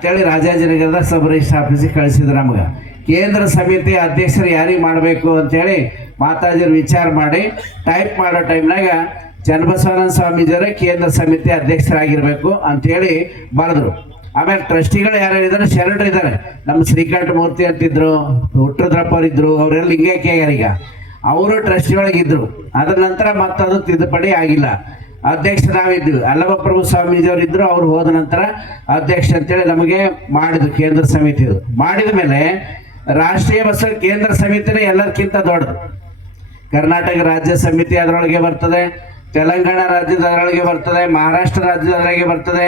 ಅಂತೇಳಿ ರಾಜಾಜಿನಗರದ sub register ಆಫೀಸಿಗೆ ಕಳಿಸಿದ್ರು ನಮ್ಗೆ. ಕೇಂದ್ರ ಸಮಿತಿ ಅಧ್ಯಕ್ಷರು ಯಾರಿಗೆ ಮಾಡಬೇಕು ಅಂತೇಳಿ ಮಾತಾಜಿರು ವಿಚಾರ ಮಾಡಿ ಟೈಪ್ ಮಾಡೋ ಟೈಮ್ನಾಗ ಚನ್ನಬಸವನಂದ ಸ್ವಾಮೀಜಿಯವರೇ ಕೇಂದ್ರ ಸಮಿತಿ ಅಧ್ಯಕ್ಷರಾಗಿರ್ಬೇಕು ಅಂತೇಳಿ ಬರೆದ್ರು. ಆಮೇಲೆ ಟ್ರಸ್ಟಿಗಳು ಯಾರ್ಯಾರು ಇದ್ದಾರೆ ಶರಣರು ಇದ್ದಾರೆ ನಮ್ಮ ಶ್ರೀಕಂಠ ಮೂರ್ತಿ ಅಂತಿದ್ರು, ಹುಟ್ಟದ್ರಪ್ಪ ಅವರಿದ್ದರು ಅವರೆಲ್ಲ ಲಿಂಗಕ್ಕೆ ಈಗ. ಅವರು ಟ್ರಸ್ಟಿಗಳಿಗಿದ್ರು ಅದರ ನಂತರ ಮತ್ತದು ತಿದ್ದುಪಡಿ ಆಗಿಲ್ಲ. ಅಧ್ಯಕ್ಷ ನಾವಿದ್ವಿ ಅಲ್ಲಮ ಪ್ರಭು ಸ್ವಾಮೀಜಿಯವರು ಇದ್ದರು ಅವ್ರು ಹೋದ ನಂತರ ಅಧ್ಯಕ್ಷ ಅಂತೇಳಿ ನಮಗೆ ಮಾಡಿದ್ರು ಕೇಂದ್ರ ಸಮಿತಿದು ಮಾಡಿದ ಮೇಲೆ ರಾಷ್ಟ್ರೀಯ ಬಸ್ ಕೇಂದ್ರ ಸಮಿತಿನೇ ಎಲ್ಲದಕ್ಕಿಂತ ದೊಡ್ಡದು. ಕರ್ನಾಟಕ ರಾಜ್ಯ ಸಮಿತಿ ಅದರೊಳಗೆ ಬರ್ತದೆ, ತೆಲಂಗಾಣ ರಾಜ್ಯದ ಅದರೊಳಗೆ ಬರ್ತದೆ, ಮಹಾರಾಷ್ಟ್ರ ರಾಜ್ಯದ ಅದರೊಳಗೆ ಬರ್ತದೆ.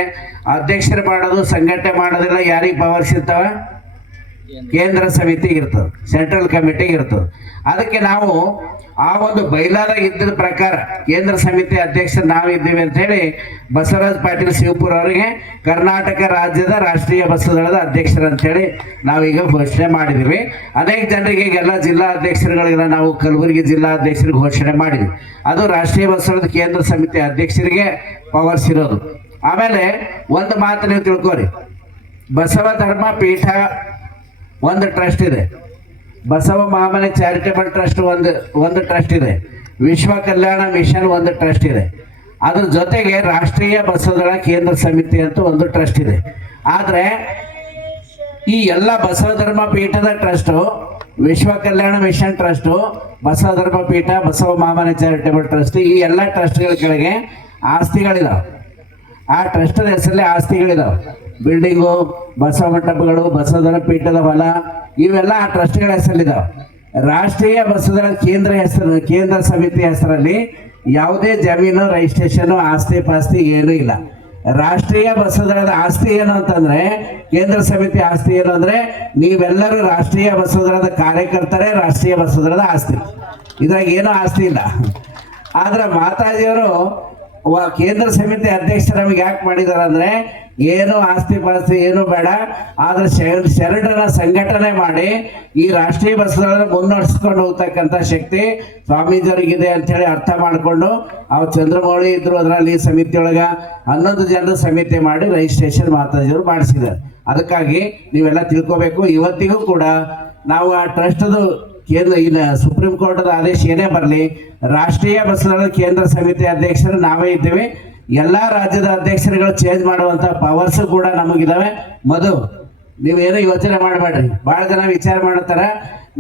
ಅಧ್ಯಕ್ಷರು ಮಾಡೋದು, ಸಂಘಟನೆ ಮಾಡೋದಿಲ್ಲ, ಯಾರಿಗೆ ಪವರ್ಸ್ ಕೇಂದ್ರ ಸಮಿತಿ ಇರ್ತದೆ, ಸೆಂಟ್ರಲ್ ಕಮಿಟಿ ಇರ್ತದೆ. ಅದಕ್ಕೆ ನಾವು ಆ ಒಂದು ಬೈಲಾದ ಇದ್ದ ಪ್ರಕಾರ ಕೇಂದ್ರ ಸಮಿತಿ ಅಧ್ಯಕ್ಷ ನಾವಿದ್ದೀವಿ ಅಂತ ಹೇಳಿ ಬಸವರಾಜ್ ಪಾಟೀಲ್ ಶಿವಪುರ ಅವರಿಗೆ ಕರ್ನಾಟಕ ರಾಜ್ಯದ ರಾಷ್ಟ್ರೀಯ ಬಸ್ ದಳದ ಅಧ್ಯಕ್ಷರು ಅಂತ ಹೇಳಿ ನಾವೀಗ ಘೋಷಣೆ ಮಾಡಿದ್ದೀವಿ. ಅನೇಕ ಜನರಿಗೆ ಈಗೆಲ್ಲ ಜಿಲ್ಲಾ ಅಧ್ಯಕ್ಷರುಗಳಿಗೆಲ್ಲ ನಾವು ಕಲಬುರಗಿ ಜಿಲ್ಲಾ ಅಧ್ಯಕ್ಷರಿಗೆ ಘೋಷಣೆ ಮಾಡಿದ್ವಿ. ಅದು ರಾಷ್ಟ್ರೀಯ ಬಸ್ ದಳದ ಕೇಂದ್ರ ಸಮಿತಿ ಅಧ್ಯಕ್ಷರಿಗೆ ಪವರ್ಸ್ ಇರೋದು. ಆಮೇಲೆ ಒಂದು ಮಾತು ನೀವು ತಿಳ್ಕೊರಿ ಬಸವ ಧರ್ಮ ಪೀಠ ಒಂದು ಟ್ರಸ್ಟ್ ಇದೆ. ಬಸವ ಮಹಾಮನೆ ಚಾರಿಟೇಬಲ್ ಟ್ರಸ್ಟ್ ಒಂದು ಒಂದು ಟ್ರಸ್ಟ್ ಇದೆ. ವಿಶ್ವ ಕಲ್ಯಾಣ ಮಿಷನ್ ಒಂದು ಟ್ರಸ್ಟ್ ಇದೆ. ಅದ್ರ ಜೊತೆಗೆ ರಾಷ್ಟ್ರೀಯ ಬಸವದಳ ಕೇಂದ್ರ ಸಮಿತಿ ಅಂತ ಒಂದು ಟ್ರಸ್ಟ್ ಇದೆ. ಆದರೆ ಈ ಎಲ್ಲ ಬಸವ ಧರ್ಮ ಪೀಠದ ಟ್ರಸ್ಟು, ವಿಶ್ವ ಕಲ್ಯಾಣ ಮಿಷನ್ ಟ್ರಸ್ಟು ಬಸವ ಧರ್ಮ ಪೀಠ, ಬಸವ ಮಾಮನ ಚಾರಿಟೇಬಲ್ ಟ್ರಸ್ಟ್ ಈ ಎಲ್ಲ ಟ್ರಸ್ಟ್ಗಳ ಕೆಳಗೆ ಆಸ್ತಿಗಳಿದಾವೆ. ಆ ಟ್ರಸ್ಟದ ಹೆಸರಲ್ಲಿ ಆಸ್ತಿಗಳಿದಾವೆ. ಬಿಲ್ಡಿಂಗು ಬಸವ ಮಂಟಪಗಳು ಬಸವಧರ ಪೀಠದ ಹೊಲ, ಇವೆಲ್ಲ ಆ ಟ್ರಸ್ಟ್ಗಳ ಹೆಸರಲ್ಲಿದ್ದಾವೆ ರಾಷ್ಟ್ರೀಯ ಬಸವಧರ ಕೇಂದ್ರ ಹೆಸರು, ಕೇಂದ್ರ ಸಮಿತಿ ಹೆಸರಲ್ಲಿ ಯಾವುದೇ ಜಮೀನು ರಿಜಿಸ್ಟ್ರೇಷನ್ ಆಸ್ತಿ ಪಾಸ್ತಿ ಏನೂ ಇಲ್ಲ. ರಾಷ್ಟ್ರೀಯ ಬಸವದಳದ ಆಸ್ತಿ ಏನು ಅಂತಂದ್ರೆ, ಕೇಂದ್ರ ಸಮಿತಿ ಆಸ್ತಿ ಏನು ಅಂದ್ರೆ, ನೀವೆಲ್ಲರೂ ರಾಷ್ಟ್ರೀಯ ಬಸವದಳದ ಕಾರ್ಯಕರ್ತರೇ ರಾಷ್ಟ್ರೀಯ ಬಸವದಳದ ಆಸ್ತಿ. ಇದ್ರಾಗ ಏನೂ ಆಸ್ತಿ ಇಲ್ಲ. ಆದ್ರೆ ಮಾತಾಜಿಯವರು ಕೇಂದ್ರ ಸಮಿತಿ ಅಧ್ಯಕ್ಷರು ನಮಗೆ ಯಾಕೆ ಮಾಡಿದಾರೆ ಅಂದ್ರೆ ಏನು ಆಸ್ತಿ ಪಾಸ್ತಿ ಏನು ಬೇಡ, ಆದ್ರೆ ಶರಣ ಶರಣರ ಸಂಘಟನೆ ಮಾಡಿ ಈ ರಾಷ್ಟ್ರೀಯ ಬಸ್ಗಳನ್ನು ಮುನ್ನಡೆಸ್ಕೊಂಡು ಹೋಗ್ತಕ್ಕಂಥ ಶಕ್ತಿ ಸ್ವಾಮೀಜಿಯವರಿಗಿದೆ ಅಂತ ಹೇಳಿ ಅರ್ಥ ಮಾಡಿಕೊಂಡು ಅವ್ರು ಚಂದ್ರಮೌಳಿ ಇದ್ರು ಅದರಲ್ಲಿ ಸಮಿತಿಯೊಳಗ ಹನ್ನೊಂದು ಜನರ ಸಮಿತಿ ಮಾಡಿ ರಿಜಿಸ್ಟ್ರೇಷನ್ ಮಾತಾಜಿಯವರು ಮಾಡಿಸಿದ್ದಾರೆ. ಅದಕ್ಕಾಗಿ ನೀವೆಲ್ಲ ತಿಳ್ಕೋಬೇಕು. ಇವತ್ತಿಗೂ ಕೂಡ ನಾವು ಆ ಟ್ರಸ್ಟ್ದು ಕೇಂದ್ರ ಇಲ್ಲ, ಸುಪ್ರೀಂ ಕೋರ್ಟದ ಆದೇಶ ಏನೇ ಬರಲಿ, ರಾಷ್ಟ್ರೀಯ ಬಸ್ಗಳ ಕೇಂದ್ರ ಸಮಿತಿ ಅಧ್ಯಕ್ಷರು ನಾವೇ ಇದ್ದೇವೆ. ಎಲ್ಲ ರಾಜ್ಯದ ಅಧ್ಯಕ್ಷರುಗಳು ಚೇಂಜ್ ಮಾಡುವಂತ ಪವರ್ಸ್ ಕೂಡ ನಮಗಿದಾವೆ. ಮಧು, ನೀವೇನು ಯೋಚನೆ ಮಾಡಬೇಡ್ರಿ. ಭಾಳ ಜನ ವಿಚಾರ ಮಾಡತ್ತಾರ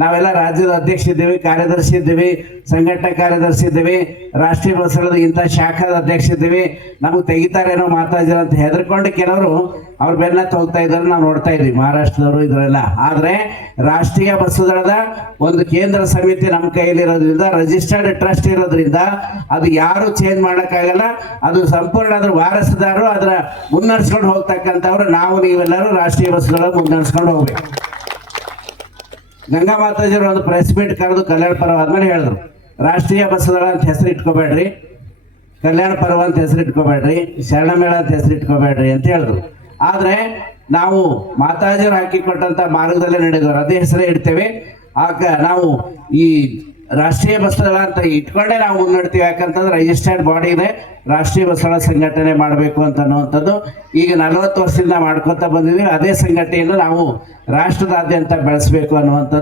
ನಾವೆಲ್ಲ ರಾಜ್ಯದ ಅಧ್ಯಕ್ಷ ಇದ್ದೇವೆ, ಕಾರ್ಯದರ್ಶಿ ಇದ್ದೇವೆ, ಸಂಘಟನಾ ಕಾರ್ಯದರ್ಶಿ ಇದ್ದೇವೆ, ರಾಷ್ಟ್ರೀಯ ಪ್ರಸರಣದ ಇಂಥ ಶಾಖದ ಅಧ್ಯಕ್ಷ ಇದ್ದೀವಿ. ನಮಗೆ ತೆಗಿತಾರೇನೋ ಮಾತಾಡ್ತಾರೆ ಅಂತ ಹೆದರ್ಕೊಂಡು ಕೆಲವರು ಅವ್ರ ಬೆನ್ನ ಹೋಗ್ತಾ ಇದ್ದಾರೆ ನಾವು ನೋಡ್ತಾ ಇದ್ವಿ ಮಹಾರಾಷ್ಟ್ರದವರು ಇದರೆಲ್ಲ. ಆದರೆ ರಾಷ್ಟ್ರೀಯ ಬಸ್ಸು ದಳದ ಒಂದು ಕೇಂದ್ರ ಸಮಿತಿ ನಮ್ಮ ಕೈಯಲ್ಲಿರೋದ್ರಿಂದ ರಿಜಿಸ್ಟರ್ಡ್ ಟ್ರಸ್ಟ್ ಇರೋದ್ರಿಂದ ಅದು ಯಾರು ಚೇಂಜ್ ಮಾಡೋಕ್ಕಾಗಲ್ಲ, ಅದು ಸಂಪೂರ್ಣ ಅದ್ರ ವಾರಸುದಾರರು ಅದರ ಮುನ್ನಡೆಸ್ಕೊಂಡು ಹೋಗ್ತಕ್ಕಂಥವ್ರು ನಾವು ನೀವೆಲ್ಲರೂ ರಾಷ್ಟ್ರೀಯ ಬಸ್ಗಳ ಮುನ್ನಡೆಸ್ಕೊಂಡು ಹೋಗ್ಬೇಕು. ಗಂಗಾ ಮಾತಾಜಿಯವರು ಒಂದು ಪ್ರೆಸ್ ಮೀಟ್ ಕರೆದು ಕಲ್ಯಾಣ ಪರ್ವ ಆದ್ಮೇಲೆ ಹೇಳಿದ್ರು. ರಾಷ್ಟ್ರೀಯ ಬಸ್ಸುಗಳ ಅಂತ ಹೆಸರು ಇಟ್ಕೋಬೇಡ್ರಿ. ಕಲ್ಯಾಣ ಪರ್ವ ಅಂತ ಹೆಸರು ಇಟ್ಕೋಬೇಡ್ರಿ. ಶರಣಮೇಳ ಅಂತ ಹೆಸರು ಇಟ್ಕೋಬೇಡ್ರಿ ಅಂತ ಹೇಳಿದ್ರು. ಆದರೆ ನಾವು ಮಾತಾಜಿಯವರು ಹಾಕಿಕೊಟ್ಟಂತ ಮಾರ್ಗದಲ್ಲೇ ನಡೆದವರು, ಅದೇ ಹೆಸರೇ ಇಡ್ತೇವೆ. ಆಗ ನಾವು ಈ ರಾಷ್ಟ್ರೀಯ ಬಸ್ಸುಗಳ ಅಂತ ಇಟ್ಕೊಂಡೇ ನಾವು ಮುನ್ನಡ್ತೀವಿ. ಯಾಕಂತಂದ್ರೆ ರಿಜಿಸ್ಟರ್ಡ್ ಬಾಡಿ ಇದೆ. ರಾಷ್ಟ್ರೀಯ ಬಸ್ಸುಗಳ ಸಂಘಟನೆ ಮಾಡಬೇಕು ಅಂತ ಅನ್ನುವಂಥದ್ದು. ಈಗ ನಲವತ್ತು ವರ್ಷದಿಂದ ಮಾಡ್ಕೊತಾ ಬಂದಿದ್ದೀವಿ. ಅದೇ ಸಂಘಟನೆಯನ್ನು ನಾವು ರಾಷ್ಟ್ರದಾದ್ಯಂತ ಬೆಳೆಸಬೇಕು ಅನ್ನುವಂಥದ್ದು.